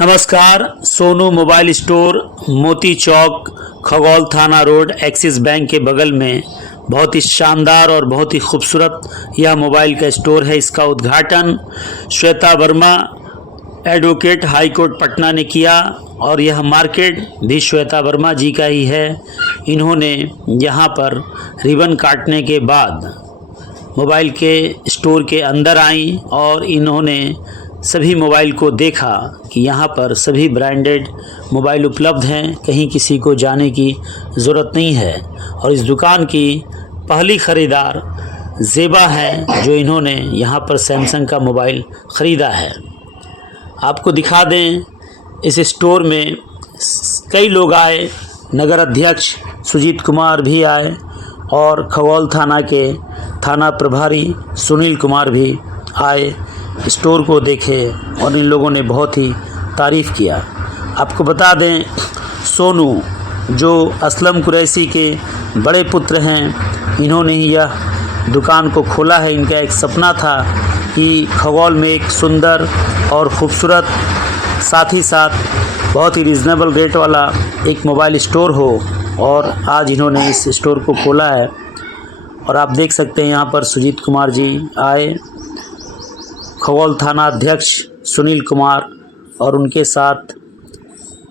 नमस्कार। Sonu mobile store मोती चौक खगौल थाना रोड एक्सिस बैंक के बगल में बहुत ही शानदार और बहुत ही खूबसूरत यह मोबाइल का स्टोर है। इसका उद्घाटन Shweta Verma advocate high court Patna ने किया और यह मार्केट भी श्वेता वर्मा जी का ही है। इन्होंने यहाँ पर रिबन काटने के बाद मोबाइल के स्टोर के अंदर आई और इन्होंने सभी मोबाइल को देखा कि यहाँ पर सभी ब्रांडेड मोबाइल उपलब्ध हैं, कहीं किसी को जाने की ज़रूरत नहीं है। और इस दुकान की पहली ख़रीदार ज़ेबा हैं, जो इन्होंने यहाँ पर सैमसंग का मोबाइल ख़रीदा है। आपको दिखा दें, इस स्टोर में कई लोग आए, नगर अध्यक्ष सुजीत कुमार भी आए और खगौल थाना के थाना प्रभारी सुनील कुमार भी आए, स्टोर को देखे और इन लोगों ने बहुत ही तारीफ़ किया। आपको बता दें, सोनू जो असलम कुरैशी के बड़े पुत्र हैं, इन्होंने ही यह दुकान को खोला है। इनका एक सपना था कि खगौल में एक सुंदर और ख़ूबसूरत, साथ ही साथ बहुत ही रिजनेबल रेट वाला एक मोबाइल स्टोर हो, और आज इन्होंने इस स्टोर को खोला है। और आप देख सकते हैं यहाँ पर सुजीत कुमार जी आए, खगौल थाना अध्यक्ष सुनील कुमार और उनके साथ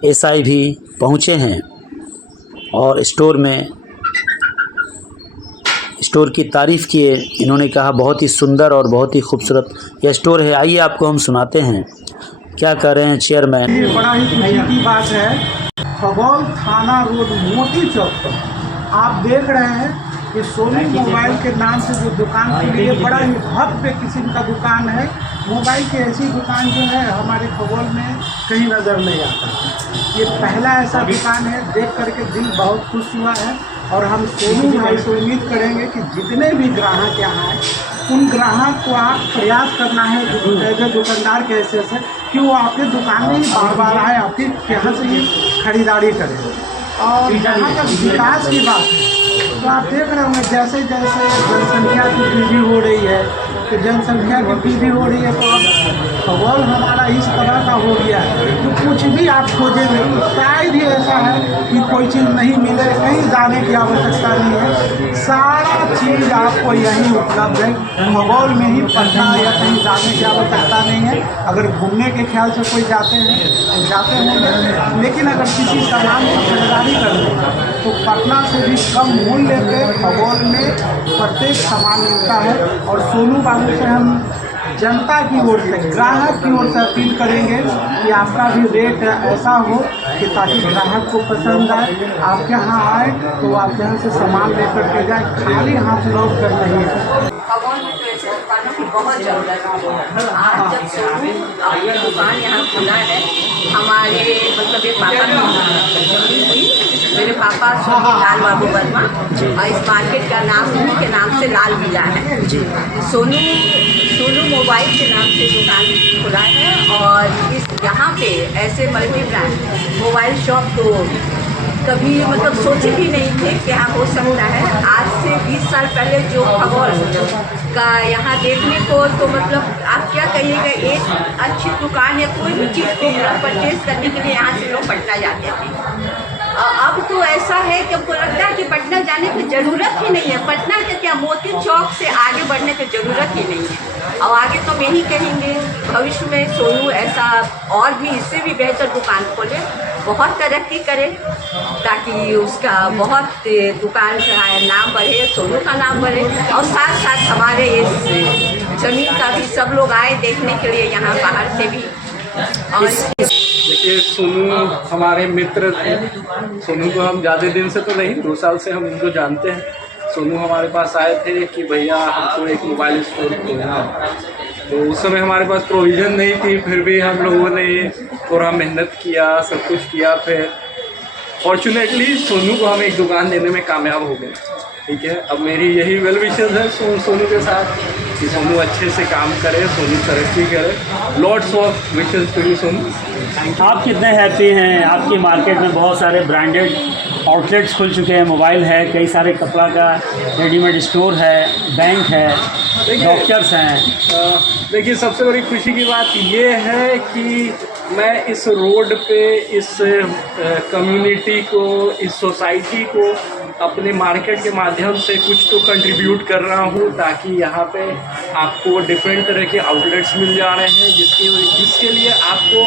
एसआई भी पहुँचे हैं और स्टोर की तारीफ़ किए। इन्होंने कहा बहुत ही सुंदर और बहुत ही खूबसूरत यह स्टोर है। आइए आपको हम सुनाते हैं क्या कह रहे हैं चेयरमैन। ये बड़ा ही खुशी की बात है, खगौल थाना रोड मोती चौक पर आप देख रहे हैं कि सोनू मोबाइल के नाम से जो दुकान खुली है, बड़ा ही भव्य किस्म का दुकान है। मोबाइल की ऐसी दुकान जो है हमारे खगौल में कहीं नज़र नहीं आता। ये पहला ऐसा दुकान है, देख करके दिल बहुत खुश हुआ है। और हम सोनू भाई से उम्मीद करेंगे कि जितने भी ग्राहक यहाँ आए, उन ग्राहक को आप प्रयास करना है दुकानदार के हैसियत से कि वो आपके दुकान में ही बार बार आए, आपके यहाँ से ही खरीदारी करें। और जहाँ तक विकास की बात है, तो आप देख रहे होंगे जैसे जैसे जनसंख्या की वृद्धि हो रही है, तो जनसंख्या की वृद्धि हो रही है, तो अब खगौल हमारा इस तरह का हो गया है कि कुछ भी आप खोजेंगे तो शायद ही ऐसा है कि कोई चीज़ नहीं मिले, कहीं जाने की आवश्यकता नहीं है। सारा चीज़ आपको यहीं उपलब्ध है, खगौल में ही, पटना या कहीं जाने की आवश्यकता नहीं है। अगर घूमने के ख्याल से कोई जाते हैं तो जाते होंगे, लेकिन अगर किसी सामान की खरीदारी करते तो पटना से भी कम मूल्य पे खगौल में प्रत्येक सामान मिलता है। और सोनू बाबू से हम जनता की ओर से, ग्राहक की ओर से अपील करेंगे कि आपका भी रेट ऐसा हो कि ताकि ग्राहक को पसंद आए, आपके यहाँ आए तो आप यहाँ से सामान लेकर के जाए, खाली हाथ लौट कर नहीं है। खगौल में तो ऐसे दुकानों की बहुत ज़रूरत है। आज जब सोनू अपनी दुकान यहाँ खुला है, हमारे मतलब ये पापा की हुई, मेरे पापा सोनी लाल बाबू वर्मा, और इस मार्केट का नाम उन्हीं के नाम से लाल विला है। सोनू मोबाइल के नाम से दुकान खुला है। और इस यहाँ पे ऐसे मल्टी ब्रांड मोबाइल शॉप तो कभी मतलब सोचे भी नहीं थे कि हाँ हो सकता है। आज से 20 साल पहले जो खगौल का यहाँ देखने को, तो मतलब आप क्या कहिएगा, एक अच्छी दुकान या कोई भी चीज़ को परचेज करने के लिए यहाँ से लोग पटना जाते थे। अब तो ऐसा है कि हमको लगता है कि पटना जाने की ज़रूरत ही नहीं है। पटना के क्या, मोती चौक से आगे बढ़ने की ज़रूरत ही नहीं है। और आगे तो हम यही कहेंगे, भविष्य में सोनू ऐसा और भी इससे भी बेहतर दुकान खोले, बहुत तरक्की करे, ताकि उसका बहुत दुकान का नाम बढ़े, सोनू का नाम बढ़े, और साथ साथ हमारे इस ज़मीन का भी सब लोग आए देखने के लिए, यहाँ बाहर से भी। और देखिए, सोनू हमारे मित्र थे। सोनू को हम ज़्यादा दिन से तो नहीं, 2 साल से हम उनको जानते हैं। सोनू हमारे पास आए थे कि भैया हमको एक मोबाइल स्टोर खोलना है। तो उस समय हमारे पास प्रोविज़न नहीं थी, फिर भी हम लोगों ने थोड़ा मेहनत किया, सब कुछ किया। फिर फॉर्चुनेटली सोनू को हम एक दुकान देने में कामयाब हो गए। ठीक है, अब मेरी यही वेल विशेस है सोनू के साथ कि सोनू अच्छे से काम करे, सोनू तरक्की करे। Lots of wishes to you Sonu. आप कितने हैप्पी हैं? आपकी मार्केट में बहुत सारे ब्रांडेड आउटलेट्स खुल चुके हैं, मोबाइल है, कई सारे कपड़ा का रेडीमेड स्टोर है, बैंक है, डॉक्टर्स हैं। देखिए, सबसे बड़ी खुशी की बात ये है कि मैं इस रोड पे इस कम्युनिटी को, इस सोसाइटी को अपने मार्केट के माध्यम से कुछ तो कंट्रीब्यूट कर रहा हूँ, ताकि यहाँ पे आपको डिफरेंट तरह के आउटलेट्स मिल जा रहे हैं, जिसके लिए आपको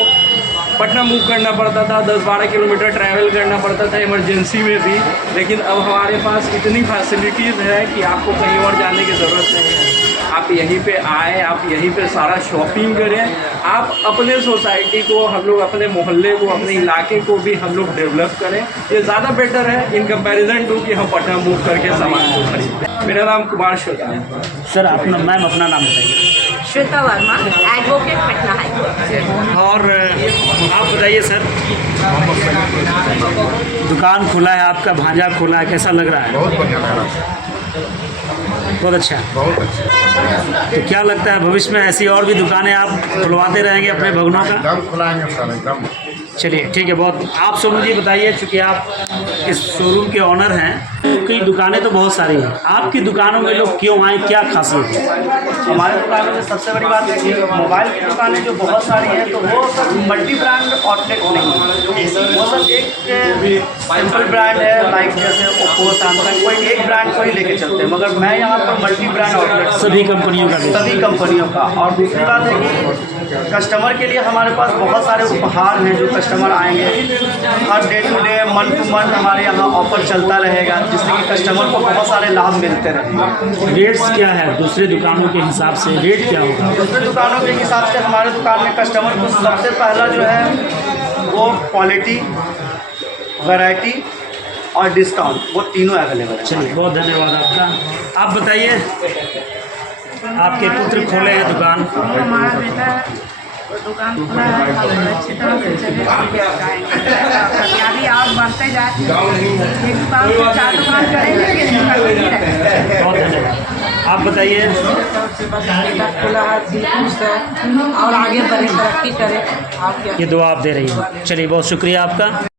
पटना मूव करना पड़ता था, 10-12 किलोमीटर ट्रैवल करना पड़ता था इमरजेंसी में भी। लेकिन अब हमारे पास इतनी फैसिलिटीज़ है कि आपको कहीं और जाने की ज़रूरत नहीं है। आप यहीं पे आए, आप यहीं पे सारा शॉपिंग करें, आप अपने सोसाइटी को, हम लोग अपने मोहल्ले को, अपने इलाके को भी हम लोग डेवलप करें। ये ज़्यादा बेटर है इन कंपैरिजन टू कि हम पटना मूव करके सामान को खरीदें। मेरा नाम कुमार श्वेता है। सर अपना मैम अपना नाम बताइए। Shweta Verma, advocate, Patna high court. और आप बताइए सर, दुकान खुला है आपका, भांजा खुला है, कैसा लग रहा है? बहुत बढ़िया लग रहा है, बहुत अच्छा। बहुत अच्छा। तो क्या लगता है भविष्य में ऐसी और भी दुकानें आप खुलवाते रहेंगे अपने भवनों का? एकदम खुलाएंगे सर, एकदम। चलिए ठीक है, बहुत। आप सोनू जी बताइए, चूँकि आप इस शोरूम के ऑनर हैं, कई दुकानें तो बहुत सारी हैं, आपकी दुकानों में लोग क्यों आए, क्या खासियत है? हमारे दुकानों में सबसे बड़ी बात है कि मोबाइल की दुकानें जो बहुत सारी हैं, तो वो सब मल्टी ब्रांड आउटलेट नहीं है। वो सब एक सिंपल ब्रांड है, लाइक जैसे ओप्पो, सैमसंग, कोई एक ब्रांड को ही लेके चलते हैं। मगर मैं यहाँ पर मल्टी ब्रांड आउटलेट, सभी कंपनियों का सभी कंपनियों का। और दूसरी बात है कि कस्टमर के लिए हमारे पास बहुत सारे उपहार हैं, जो कस्टमर आएंगे हर day to day, month to month हमारे यहाँ ऑफर चलता रहेगा, जिससे कि कस्टमर को बहुत सारे लाभ मिलते रहेंगे। रेट्स क्या है दूसरे दुकानों के हिसाब से, रेट क्या होगा? दूसरे दुकानों के हिसाब से हमारे दुकान में कस्टमर को सबसे पहला जो है वो क्वालिटी, वैरायटी और डिस्काउंट, वो तीनों अवेलेबल है। चलिए बहुत धन्यवाद आपका। आप बताइए, आपके पुत्र खोले हैं दुकान? हमारा बेटा दुकान खुला है, अच्छी तरह से चले, अभी और बढ़ते जाए, एक दुकान से 4 दुकान करेंगे। बहुत धन्यवाद। आप बताइए। बेटा खुला है, खुश है और आगे बढ़े, तरक्की करे। आप क्या ये दुआ आप दे रही हैं। चलिए बहुत शुक्रिया आपका।